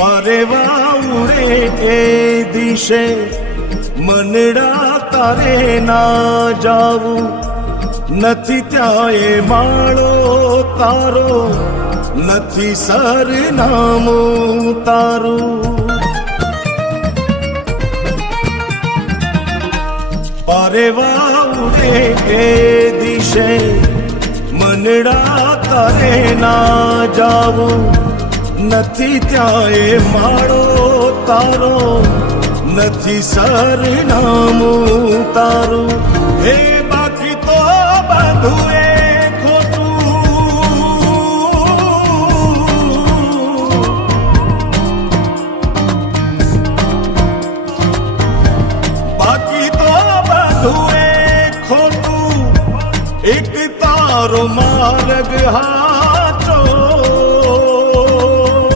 પરેવા ઉડે એ દિશે મનડા તારે ના જાવું નથી ત્યાં એ માળો તારો નથી સરનામું તારું પરેવા ઉડે એ દિશે મનડા તારે ના જાવું નથી ત્યાં એ માળો તારો નથી સરનામું તારું હે બાકી તો બધું એ એક તારો માર્ગ હા